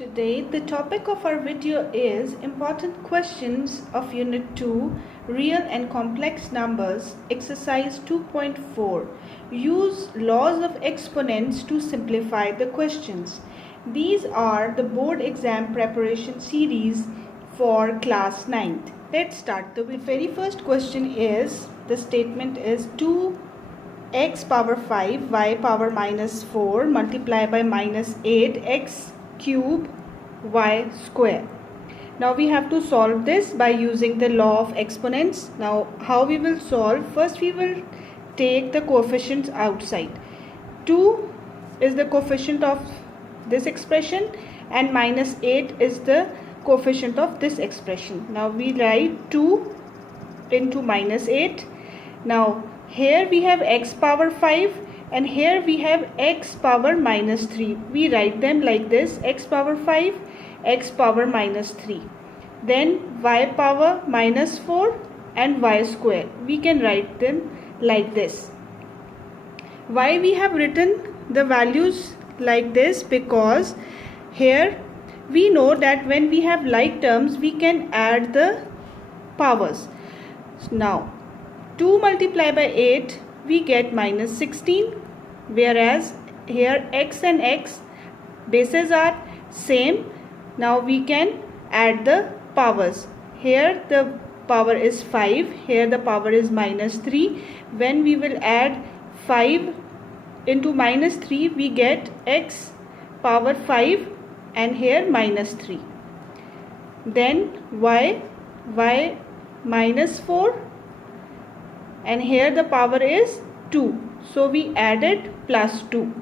Today, the topic of our video is important questions of Unit 2, Real and Complex Numbers, Exercise 2.4. Use laws of exponents to simplify the questions. These are the board exam preparation series for class 9th. Let's start. The very first question is, the statement is 2x power 5, y power minus 4 multiplied by minus 8, x cube y square. Now we have to solve this by using the law of exponents. Now how we will solve? First we will take the coefficients outside. 2 is the coefficient of this expression and minus 8 is the coefficient of this expression. Now we write 2 into minus 8. Now here we have x power 5 and here we have x power minus 3. We write them like this: x power 5, x power minus 3. Then y power minus 4 and y square. We can write them like this. Why we have written the values like this? Because here we know that when we have like terms, we can add the powers. Now 2 multiplied by 8, we get minus 16, whereas here x and x bases are same. Now we can add the powers. Here the power is 5, here the power is minus 3. When we will add 5 into minus 3, we get x power 5 and here minus 3. Then y minus 4 and here the power is 2. So we added plus 2.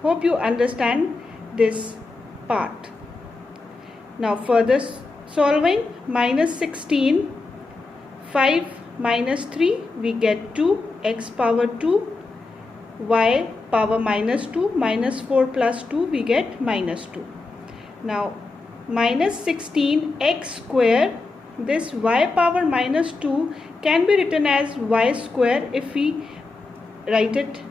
Hope you understand this part. Now further solving, minus 16, 5 minus 3, we get 2, x power 2, y power minus 2, minus 4 plus 2, we get minus 2. Now minus 16 x square, this y power minus 2 can be written as y square if we write it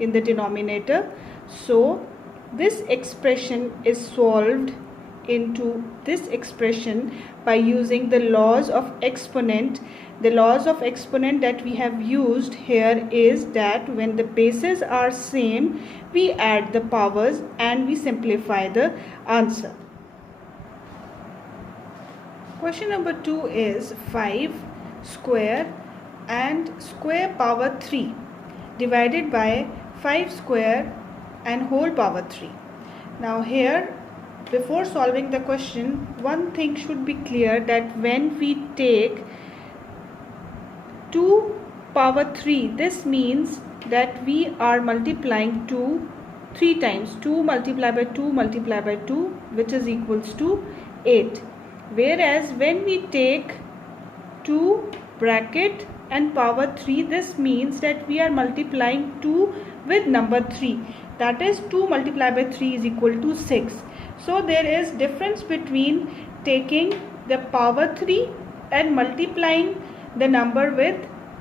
in the denominator. So this expression is solved into this expression by using the laws of exponent. The laws of exponent that we have used here is that when the bases are same, we add the powers and we simplify the answer. Question number 2 is 5 square and square power 3 divided by 5 square and whole power 3. Now here, before solving the question, one thing should be clear, that when we take 2 power 3, this means that we are multiplying 2 3 times. 2 multiplied by 2 multiplied by 2, which is equals to 8. Whereas when we take 2 bracket and power 3, this means that we are multiplying 2 with number 3. That is 2 multiplied by 3 is equal to 6. So there is difference between taking the power 3 and multiplying the number with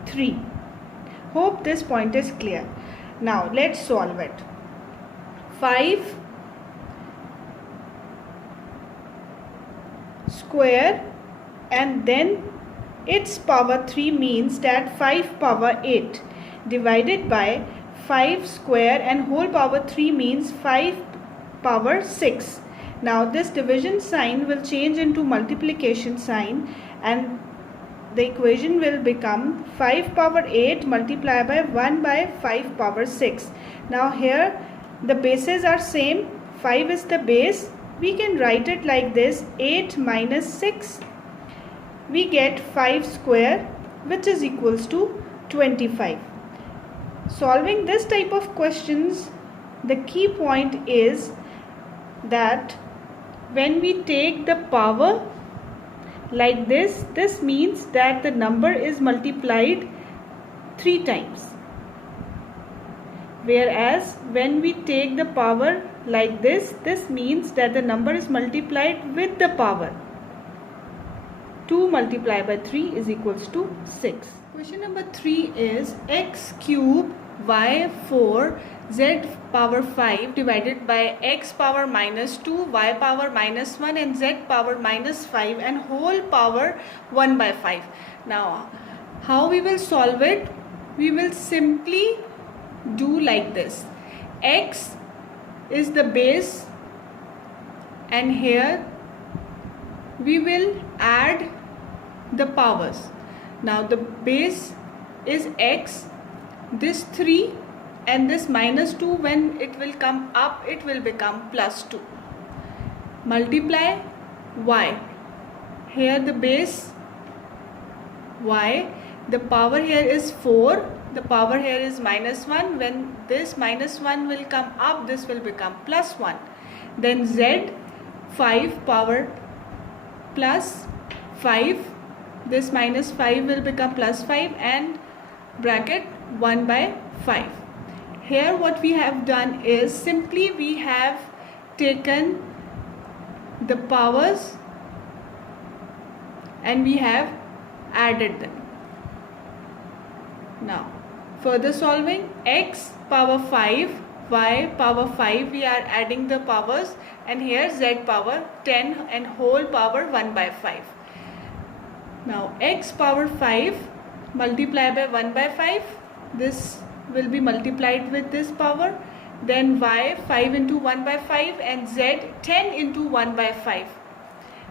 3. Hope this point is clear. Now let's solve it. 5 square and then its power 3 means that 5 power 8 divided by 5 square and whole power 3 means 5 power 6. Now this division sign will change into multiplication sign and the equation will become 5 power 8 multiplied by 1 by 5 power 6. Now here the bases are same, 5 is the base. We can write it like this: 8 minus 6. We get 5 square, which is equals to 25. Solving this type of questions, the key point is that when we take the power like this, this means that the number is multiplied 3 times. Whereas when we take the power like this, this means that the number is multiplied with the power. 2 multiplied by 3 is equals to 6. Question number 3 is x cube y 4 z power 5 divided by x power minus 2, y power minus 1 and z power minus 5 and whole power 1 by 5. Now how we will solve it? We will simply do like this. X is the base and here we will add the powers. Now the base is x, this 3 and this minus 2, when it will come up it will become plus 2. Multiply y, here the base y, the power here is 4, the power here is minus 1, when this minus 1 will come up this will become plus 1. Then z 5 power plus 5, this minus 5 will become plus 5 and bracket 1 by 5. Here what we have done is simply we have taken the powers and we have added them. Now further solving, x power 5, y power 5, we are adding the powers and here z power 10 and whole power 1 by 5. Now x power 5 multiply by 1 by 5, this will be multiplied with this power, then y 5 into 1 by 5 and z 10 into 1 by 5.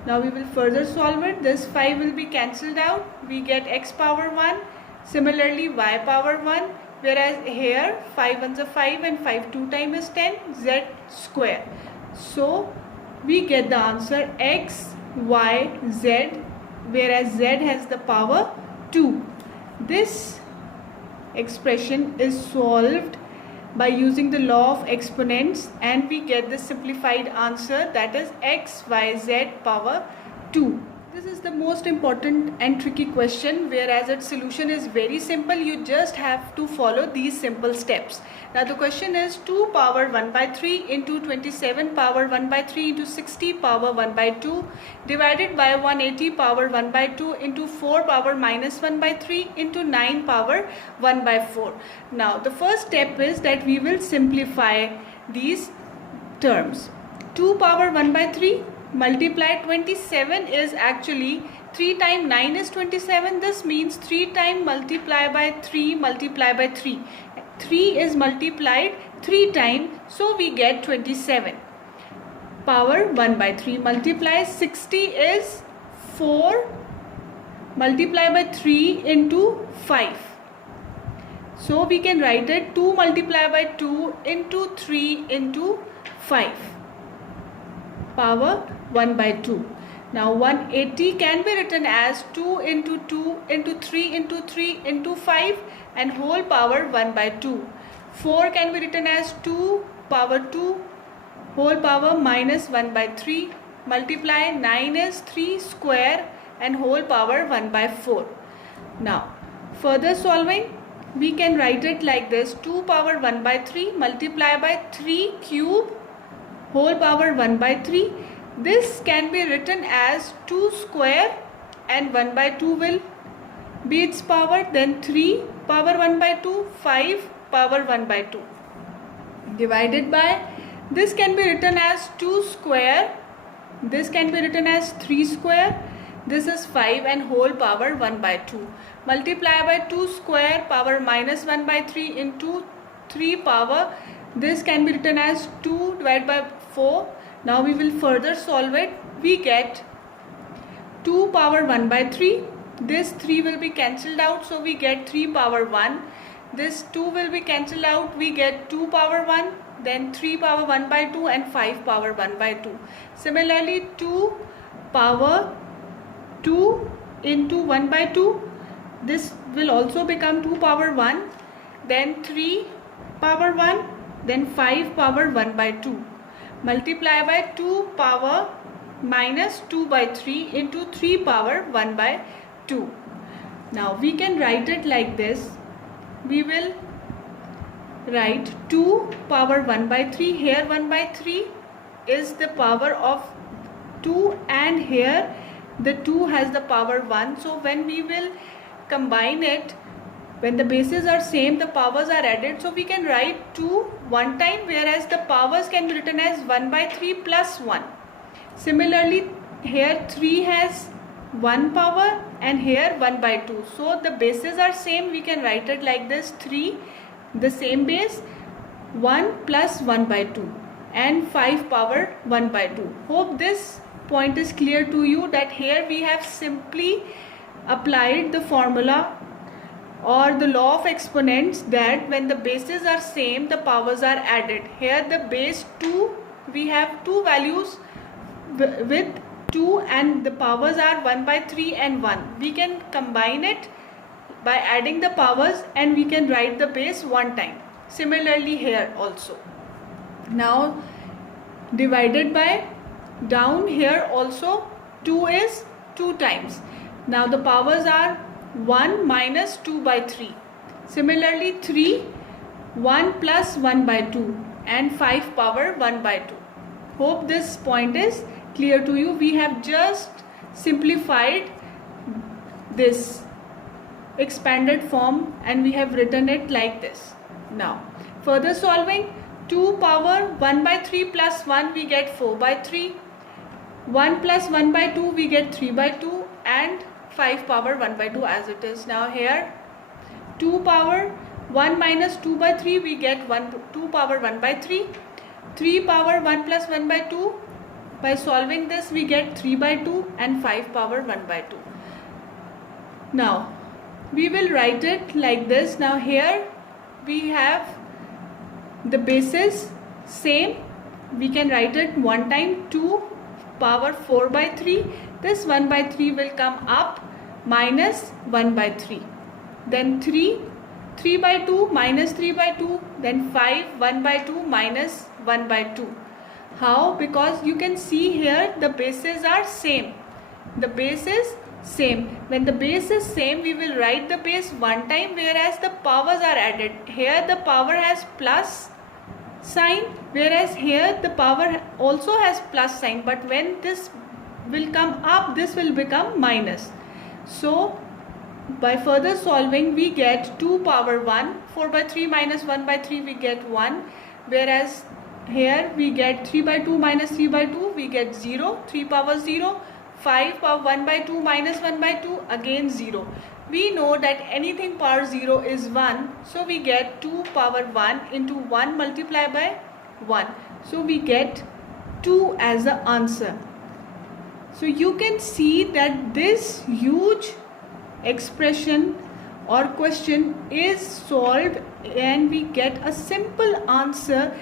Now we will further solve it. This 5 will be cancelled out, we get x power 1, similarly y power 1, whereas here 5 ones are 5 and 5 2 times is 10, z square. So we get the answer x, y, z, whereas z has the power 2. This expression is solved by using the law of exponents and we get the simplified answer, that is x, y, z power 2. This is the most important and tricky question, whereas its solution is very simple. You just have to follow these simple steps. Now the question is 2 power 1 by 3 into 27 power 1 by 3 into 60 power 1 by 2 divided by 180 power 1 by 2 into 4 power minus 1 by 3 into 9 power 1 by 4. Now the first step is that we will simplify these terms. 2 power 1 by 3 multiply 27 is actually 3 times 9 is 27. This means 3 times multiply by 3 multiply by 3. 3 is multiplied 3 times, so we get 27. Power 1 by 3 multiply 60 is 4 multiply by 3 into 5. So we can write it 2 multiply by 2 into 3 into 5. Power 1 by 2. Now 180 can be written as 2 into 2 into 3 into 3 into 5 and whole power 1 by 2. 4 can be written as 2 power 2 whole power minus 1 by 3. Multiply 9 is 3 square and whole power 1 by 4. Now further solving, we can write it like this: 2 power 1 by 3 multiply by 3 cube whole power 1 by 3. This can be written as 2 square and 1 by 2 will be its power, then 3 power 1 by 2, 5 power 1 by 2 divided by, this can be written as 2 square, this can be written as 3 square, this is 5 and whole power 1 by 2. Multiply by 2 square power minus 1 by 3 into 3 power, this can be written as 2 divided by 4. Now we will further solve it. We get 2 power 1 by 3. This 3 will be cancelled out, so we get 3 power 1. This 2 will be cancelled out, we get 2 power 1, then 3 power 1 by 2 and 5 power 1 by 2. Similarly 2 power 2 into 1 by 2, this will also become 2 power 1, then 3 power 1, then 5 power 1 by 2. Multiply by 2 power minus 2 by 3 into 3 power 1 by 2. Now we can write it like this. We will write 2 power 1 by 3. Here 1 by 3 is the power of 2 and here the 2 has the power 1. So when we will combine it, When the bases are same, the powers are added. So we can write 2 one time, whereas the powers can be written as 1 by 3 plus 1. Similarly, here 3 has 1 power and here 1 by 2. So the bases are same. We can write it like this: 3, the same base, 1 plus 1 by 2, and 5 power 1 by 2. Hope this point is clear to you, that here we have simply applied the formula or the law of exponents, that when the bases are same, the powers are added. Here the base 2, we have two values with 2 and the powers are 1 by 3 and 1. We can combine it by adding the powers and we can write the base one time. Similarly here also. Now divided by, down here also 2 is 2 times. Now the powers are 1 minus 2 by 3. Similarly 3, 1 plus 1 by 2 and 5 power 1 by 2. Hope this point is clear to you. We have just simplified this expanded form and we have written it like this. Now further solving, 2 power 1 by 3 plus 1, we get 4 by 3. 1 plus 1 by 2, we get 3 by 2, and 5 power 1 by 2 as it is. Now here 2 power 1 minus 2 by 3, we get 2 power 1 by 3. 3 power 1 plus 1 by 2, by solving this we get 3 by 2 and 5 power 1 by 2. Now we will write it like this. Now here we have the bases same, we can write it one time: 2 power 4 by 3. This 1 by 3 will come up, minus 1 by 3. Then 3 by 2 minus 3 by 2. Then 5, 1 by 2 minus 1 by 2. How? Because you can see here the bases are same. The base is same. When the base is same, we will write the base one time, whereas the powers are added. Here the power has plus sign, whereas here the power also has plus sign, but when this will come up, this will become minus. So by further solving, we get 2 power 1. 4 by 3 minus 1 by 3, we get 1, whereas here we get 3 by 2 minus 3 by 2, we get 0. 3 power 0. 5 power 1 by 2 minus 1 by 2, again 0. We know that anything power 0 is 1, so we get 2 power 1 into 1 multiplied by 1. So we get 2 as the answer. So you can see that this huge expression or question is solved and we get a simple answer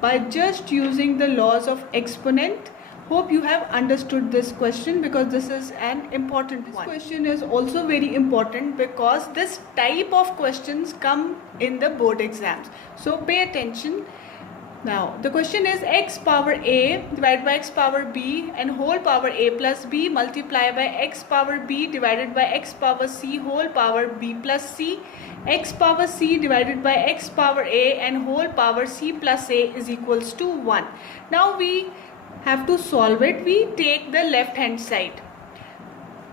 by just using the laws of exponent. Hope you have understood this question, because this is an important one. This question is also very important because this type of questions come in the board exams. So pay attention. Now the question is x power a divided by x power b and whole power a plus b multiplied by x power b divided by x power c whole power b plus c. X power c divided by x power a and whole power c plus a is equals to 1. Now we have to solve it. We take the left hand side.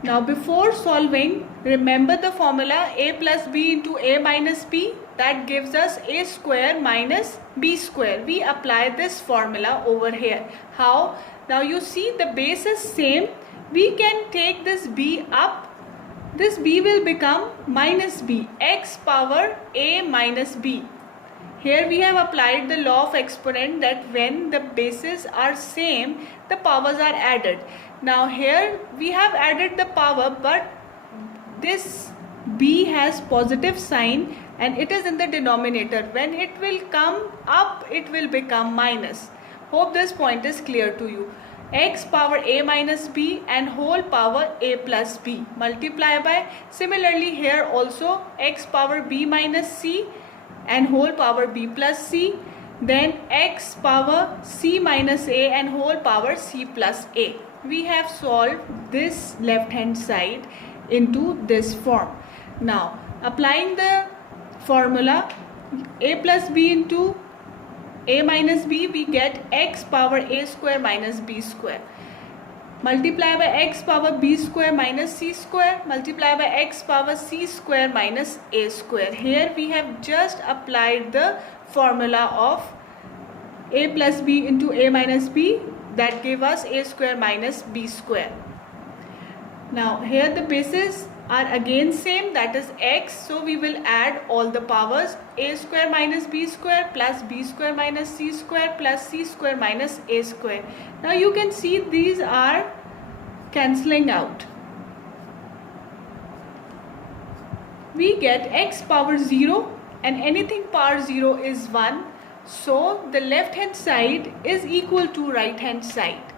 Now before solving, remember the formula a plus b into a minus b, that gives us a square minus b square. We apply this formula over here. How? Now you see the base is same. We can take this b up. This b will become minus b, x power a minus b. Here we have applied the law of exponent, that when the bases are same, the powers are added. Now here we have added the power, but this b has positive sign and it is in the denominator. When it will come up, it will become minus. Hope this point is clear to you. X power a minus b and whole power a plus b multiply by, similarly here also x power b minus c and whole power b plus c, then x power c minus a and whole power c plus a. We have solved this left hand side into this form. Now applying the formula a plus b into a minus b, we get x power a square minus b square. multiply by x power b square minus c square, multiply by x power c square minus a square. Here we have just applied the formula of a plus b into a minus b, that gave us a square minus b square. Now here the bases are again same, that is x, so we will add all the powers, a square minus b square plus b square minus c square plus c square minus a square. Now you can see these are cancelling out. We get x power 0 and anything power 0 is 1, so the left hand side is equal to right hand side.